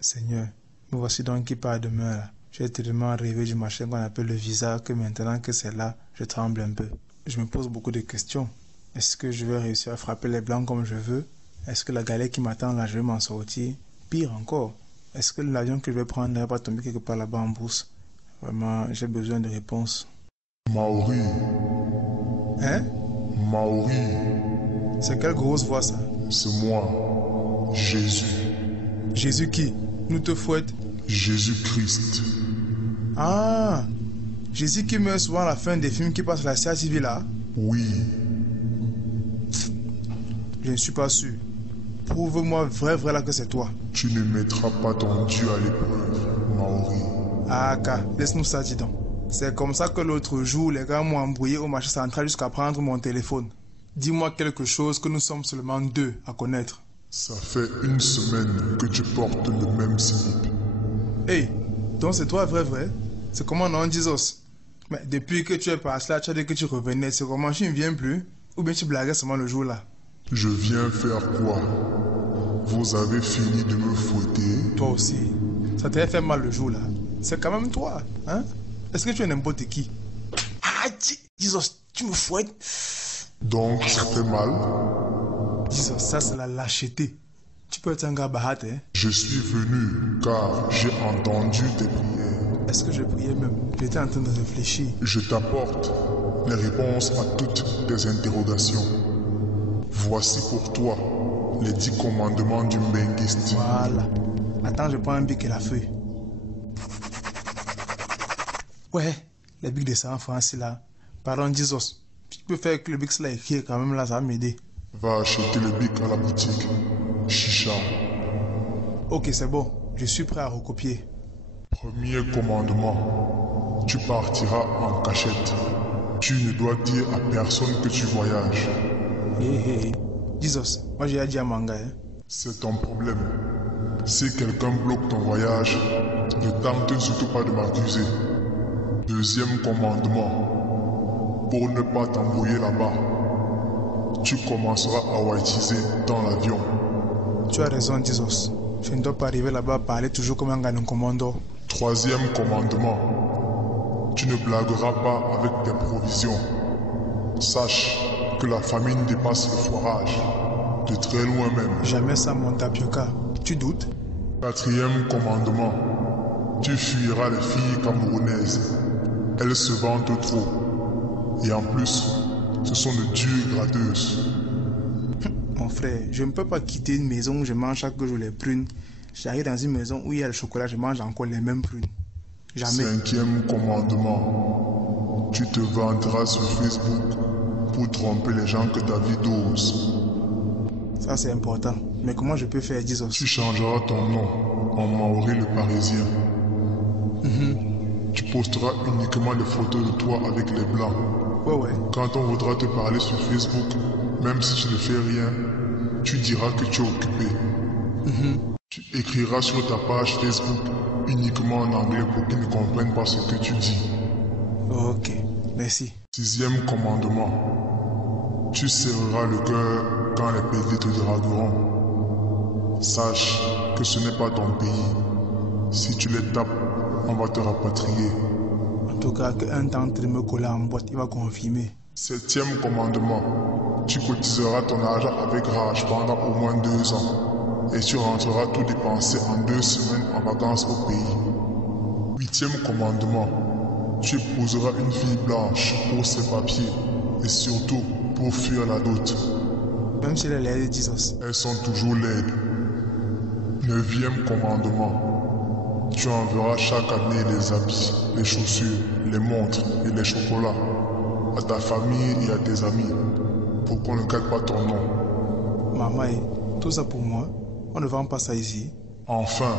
Seigneur, me voici donc qui part demain là. J'ai tellement rêvé du machin qu'on appelle le visa que maintenant que c'est là, je tremble un peu. Je me pose beaucoup de questions. Est-ce que je vais réussir à frapper les blancs comme je veux? Est-ce que la galère qui m'attend là, je vais m'en sortir? Pire encore, est-ce que l'avion que je vais prendre ne va pas tomber quelque part là-bas en bourse? Vraiment, j'ai besoin de réponses. Maori, Hein? Maori, C'est quelle grosse voix ça? c'est moi, Jésus, Jésus qui? Nous te fouette? Jésus-Christ. Ah! Jésus qui meurt souvent à la fin des films qui passent à la CATV là? Oui, Je ne suis pas sûr. Prouve-moi vrai là que c'est toi. tu ne mettras pas ton Dieu à l'épreuve, Maori. Ah, laisse-nous ça, dis donc. C'est comme ça que l'autre jour, les gars m'ont embrouillé au marché central jusqu'à prendre mon téléphone. Dis-moi quelque chose que nous sommes seulement deux à connaître. Ça fait une semaine que tu portes le même slip. Hey, donc c'est toi vrai? C'est comment non, Jesus? Mais depuis que tu es passé là, tu as dit que tu revenais. C'est comment tu ne viens plus? Ou bien tu blaguais seulement le jour là? Je viens faire quoi? Vous avez fini de me fouetter? Toi aussi. Ça t'avait fait mal le jour là. C'est quand même toi, hein? Est-ce que tu es n'importe qui? Ah, Jesus, tu me fouettes? Donc ça fait mal? Jesus, ça c'est la lâcheté. Tu peux être un gars bahat, hein? Je suis venu car j'ai entendu tes prières. Est-ce que je priais même? J'étais en train de réfléchir. Je t'apporte les réponses à toutes tes interrogations. Voici pour toi les 10 commandements du Mbenguiste. Voilà. Attends, je prends un bic et la feuille. Ouais, les bics de 100 francs, c'est là. Pardon, Jesus. Tu peux faire que le bic là écrit quand même là, ça va m'aider. Va acheter le bic à la boutique. Chicha. Ok, c'est bon. Je suis prêt à recopier. Premier commandement. Tu partiras en cachette. Tu ne dois dire à personne que tu voyages. Hey. Jesus, moi j'ai dit à Manga, hein. C'est ton problème. Si quelqu'un bloque ton voyage, ne tente surtout pas de m'accuser. Deuxième commandement. Pour ne pas t'embrouiller là-bas, tu commenceras à whiteiser dans l'avion. Tu as raison, Jesus. Je ne dois pas arriver là-bas parler toujours comme un gars de commando. Troisième commandement. Tu ne blagueras pas avec tes provisions. Sache que la famine dépasse le fourrage. De très loin même. Jamais sans mon tapioca. Tu doutes? Quatrième commandement. Tu fuiras les filles camerounaises. Elles se vantent trop. Et en plus, ce sont de dures gratteuses. Mon frère, je ne peux pas quitter une maison où je mange chaque jour les prunes. J'arrive dans une maison où il y a le chocolat, je mange encore les mêmes prunes. Jamais. Cinquième commandement. Tu te vanteras sur Facebook pour tromper les gens que ta vie dose. Ça c'est important. Mais comment je peux faire, Jesus? Tu changeras ton nom en Maori le Parisien. Tu posteras uniquement des photos de toi avec les blancs. Ouais. Quand on voudra te parler sur Facebook, même si tu ne fais rien, tu diras que tu es occupé. Tu écriras sur ta page Facebook uniquement en anglais pour qu'ils ne comprennent pas ce que tu dis. Ok, merci. Sixième commandement. Tu serreras le cœur quand les pédés te dragueront. Sache que ce n'est pas ton pays. Si tu les tapes, on va te rapatrier. En tout cas, qu'un temps me coller en boîte, il va confirmer. Septième commandement. Tu cotiseras ton argent avec rage pendant au moins 2 ans. Et tu rentreras tout dépensé en 2 semaines en vacances au pays. Huitième commandement. Tu épouseras une fille blanche pour ses papiers. Et surtout pour fuir la dot. Même si elle est laide, Jesus. Elles sont toujours laides. Neuvième commandement. Tu enverras chaque année les habits, les chaussures, les montres et les chocolats à ta famille et à tes amis pour qu'on ne garde pas ton nom. Maman, tout ça pour moi. On ne vend pas ça ici. Enfin,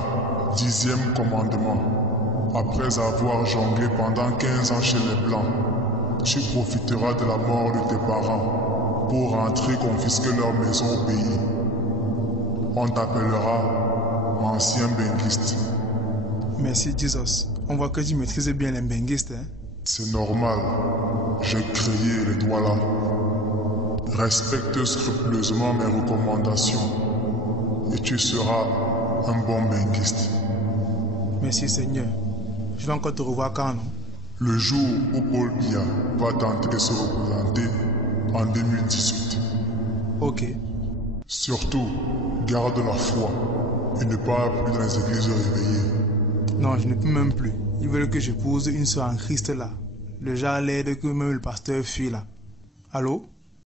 dixième commandement. Après avoir jonglé pendant 15 ans chez les Blancs, tu profiteras de la mort de tes parents pour rentrer confisquer leur maison au pays. On t'appellera ancien benguiste. Merci, Jesus. On voit que tu maîtrises bien les benguistes, hein? C'est normal. J'ai créé les Douala. Respecte scrupuleusement mes recommandations et tu seras un bon benguiste. Merci Seigneur. Je vais encore te revoir quand, non? Le jour où Paul Biya va tenter de se représenter en 2018. Ok. Surtout, garde la foi et ne parle plus dans les églises réveillées. Non, je ne peux même plus. Ils veulent que j'épouse une soeur en Christ là. Le genre l'aide que même le pasteur fuit là. Allô?